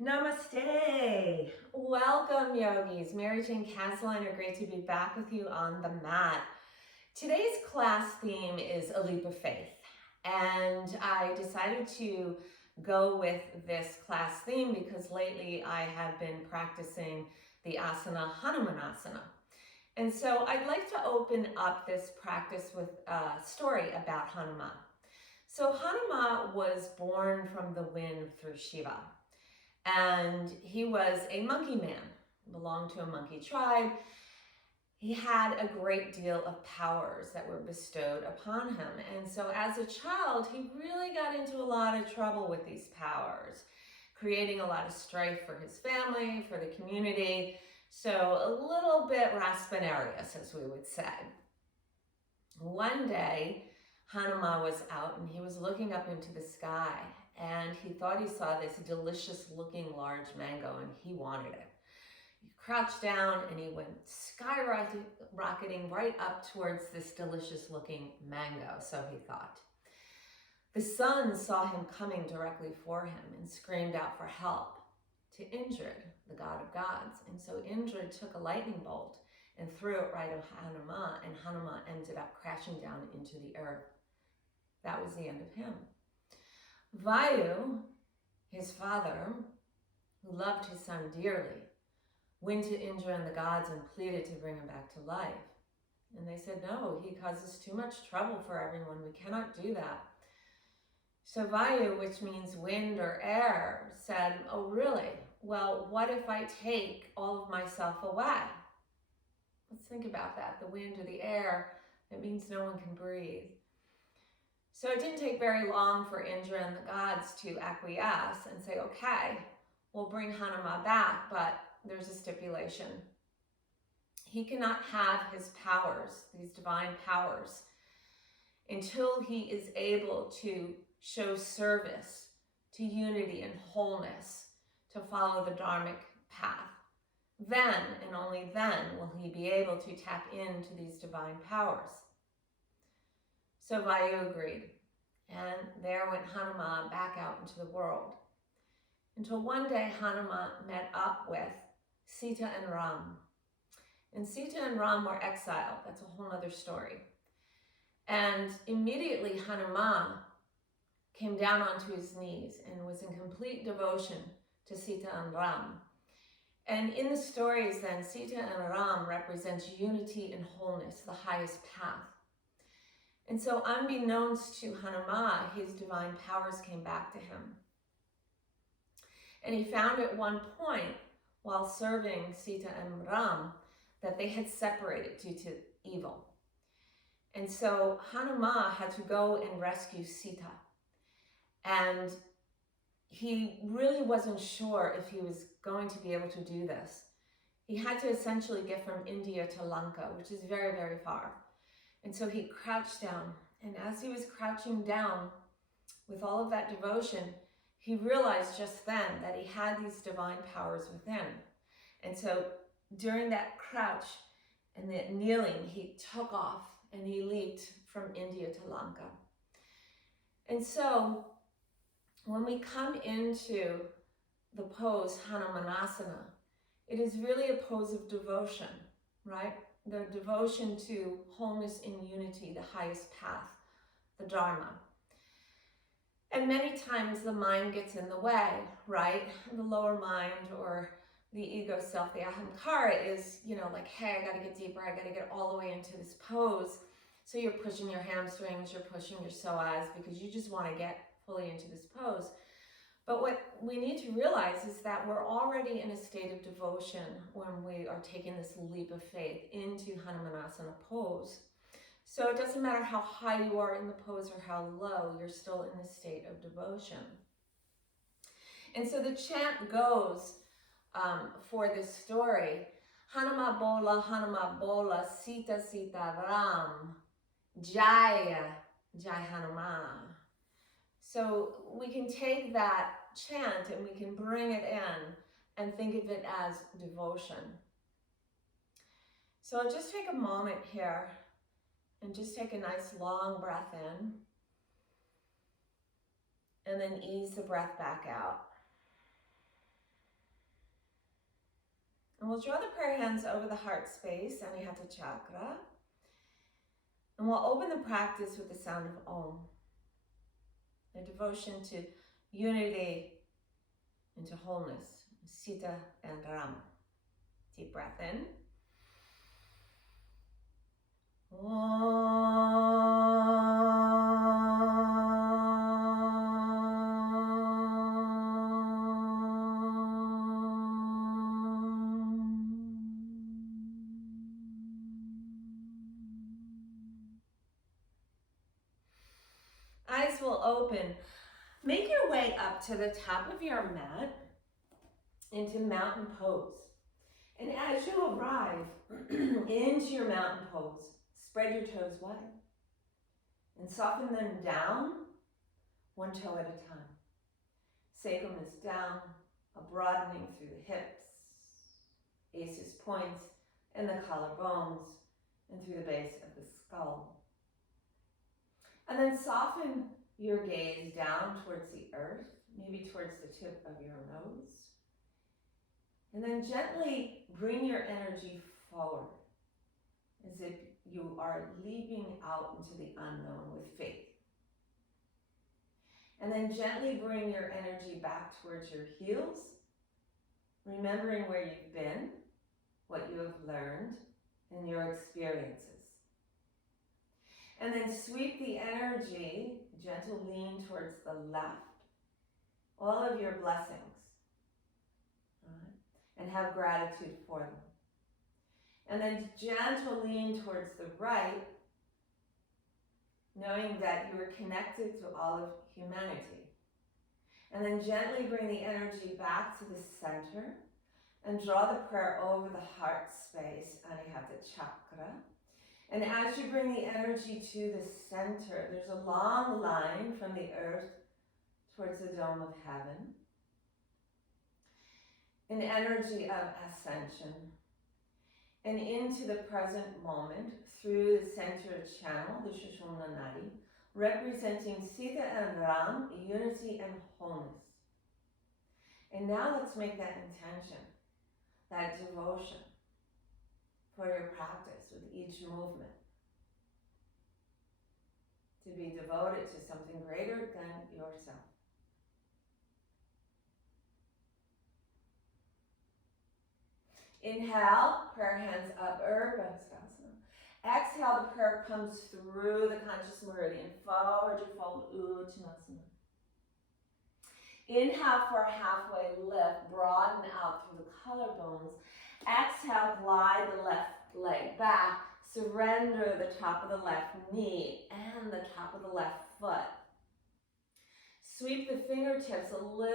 Namaste. Welcome, yogis. Mary Jane Castelliner, great to be back with you on the mat. Today's class theme is a leap of faith, and I decided to go with this class theme because lately I have been practicing the asana Hanumanasana. And so I'd like to open up this practice with a story about Hanuman. So Hanuman was born from the wind through Shiva. And he was a monkey man, belonged to a monkey tribe. He had a great deal of powers that were bestowed upon him. And so as a child, he really got into a lot of trouble with these powers, creating a lot of strife for his family, for the community. So a little bit raspinarious, as we would say. One day, Hanuman was out and he was looking up into the sky, and he thought he saw this delicious looking large mango and he wanted it. He crouched down and he went skyrocketing right up towards this delicious looking mango, so he thought. The sun saw him coming directly for him and screamed out for help to Indra, the god of gods. And so Indra took a lightning bolt and threw it right at Hanuman, and Hanuman ended up crashing down into the earth. That was the end of him. Vayu, his father, who loved his son dearly, went to Indra and the gods and pleaded to bring him back to life. And they said, no, he causes too much trouble for everyone. We cannot do that. So Vayu, which means wind or air, said, oh, really? Well, what if I take all of myself away? Let's think about that. The wind or the air, it means no one can breathe. So it didn't take very long for Indra and the gods to acquiesce and say, okay, we'll bring Hanuman back, but there's a stipulation. He cannot have his powers, these divine powers, until he is able to show service to unity and wholeness, to follow the dharmic path. Then, and only then, will he be able to tap into these divine powers. So Vayu agreed, and there went Hanuman back out into the world. Until one day Hanuman met up with Sita and Ram. And Sita and Ram were exiled. That's a whole other story. And immediately Hanuman came down onto his knees and was in complete devotion to Sita and Ram. And in the stories then, Sita and Ram represents unity and wholeness, the highest path. And so unbeknownst to Hanuman, his divine powers came back to him. And he found at one point, while serving Sita and Ram, that they had separated due to evil. And so Hanuman had to go and rescue Sita. And he really wasn't sure if he was going to be able to do this. He had to essentially get from India to Lanka, which is very, very far. And so he crouched down. And as he was crouching down with all of that devotion, he realized just then that he had these divine powers within. And so during that crouch and that kneeling, he took off and he leaped from India to Lanka. And so when we come into the pose Hanumanasana, it is really a pose of devotion, right? The devotion to wholeness and unity, the highest path, the Dharma. And many times the mind gets in the way, right? The lower mind or the ego self, the ahamkara is, like, hey, I gotta get deeper, I gotta get all the way into this pose. So you're pushing your hamstrings, you're pushing your psoas because you just wanna get fully into this pose. But what we need to realize is that we're already in a state of devotion when we are taking this leap of faith into Hanumanasana pose. So it doesn't matter how high you are in the pose or how low, you're still in a state of devotion. And so the chant goes for this story, Hanuma bola, Sita Sita Ram, Jaya, Jai Hanuman. So we can take that chant and we can bring it in and think of it as devotion. So I'll just take a moment here and just take a nice long breath in and then ease the breath back out. And we'll draw the prayer hands over the heart space, Anahata chakra. And we'll open the practice with the sound of Om, a devotion to unity and to wholeness, Sita and Ram. Deep breath in. Eyes will open. Make your way up to the top of your mat into mountain pose. And as you arrive into your mountain pose, spread your toes wide and soften them down, one toe at a time. Sacrum is down, a broadening through the hips, aces points, and the collarbones, and through the base of the skull. And then soften your gaze down towards the earth, maybe towards the tip of your nose. And then gently bring your energy forward as if you are leaping out into the unknown with faith. And then gently bring your energy back towards your heels, remembering where you've been, what you have learned, and your experiences. And then sweep the energy, gentle lean towards the left, all of your blessings, and have gratitude for them. And then gentle lean towards the right, knowing that you are connected to all of humanity. And then gently bring the energy back to the center and draw the prayer over the heart space, Anahata chakra. And as you bring the energy to the center, there's a long line from the earth towards the dome of heaven. An energy of ascension. And into the present moment through the center channel, the Sushumna Nadi, representing Sita and Ram, unity and wholeness. And now let's make that intention, that devotion for your practice with each movement. To be devoted to something greater than yourself. Inhale, prayer hands up, Urdhva. Exhale, the prayer comes through the conscious meridian. Forward you fold, Uttanasana. Inhale for a halfway lift, broaden out through the collarbones. Exhale, glide the left leg back. Surrender the top of the left knee and the top of the left foot. Sweep the fingertips a little